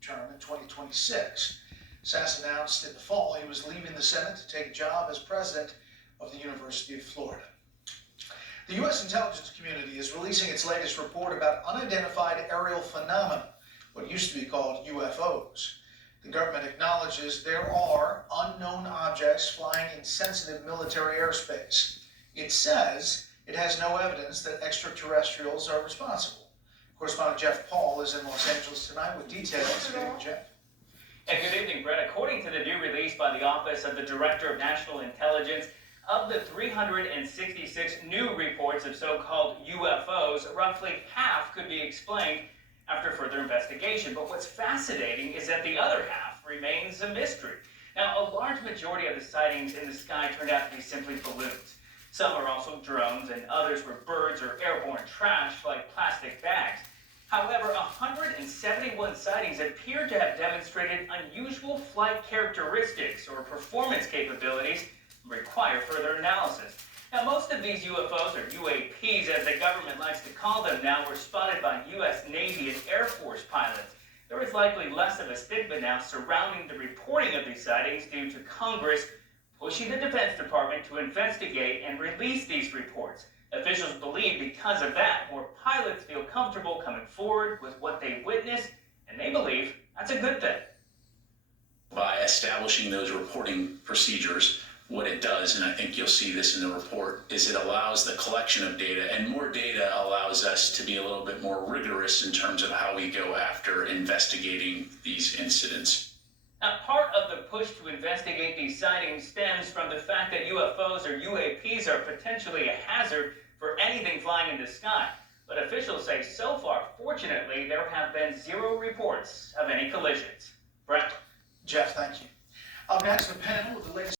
term in 2026. Sass announced in the fall he was leaving the Senate to take a job as president of the University of Florida. The U.S. intelligence community is releasing its latest report about unidentified aerial phenomena, what used to be called UFOs. The government acknowledges there are unknown objects flying in sensitive military airspace. It says it has no evidence that extraterrestrials are responsible. Correspondent Jeff Paul is in Los Angeles tonight with details. Good evening, Jeff. And good evening, Brett. According to the new release by the Office of the Director of National Intelligence, of the 366 new reports of so-called UFOs, roughly half could be explained after further investigation. But what's fascinating is that the other half remains a mystery. Now, a large majority of the sightings in the sky turned out to be simply balloons. Some are also drones, and others were birds or airborne trash like plastic bags. However, 171 sightings appear to have demonstrated unusual flight characteristics or performance capabilities and require further analysis. Now, most of these UFOs, or UAPs as the government likes to call them now, were spotted by U.S. Navy and Air Force pilots. There is likely less of a stigma now surrounding the reporting of these sightings due to Congress pushing the Defense Department to investigate and release these reports. Officials believe because of that, more pilots feel comfortable coming forward with what they witnessed, and they believe that's a good thing. By establishing those reporting procedures, what it does, and I think you'll see this in the report, is it allows the collection of data, and more data allows us to be a little bit more rigorous in terms of how we go after investigating these incidents. Now, part of the push to investigate these sightings stems from the fact that UFOs or UAPs are potentially a hazard for anything flying in the sky. But officials say so far, fortunately, there have been 0 reports of any collisions. Brett? Jeff, thank you. Up next, the panel with the latest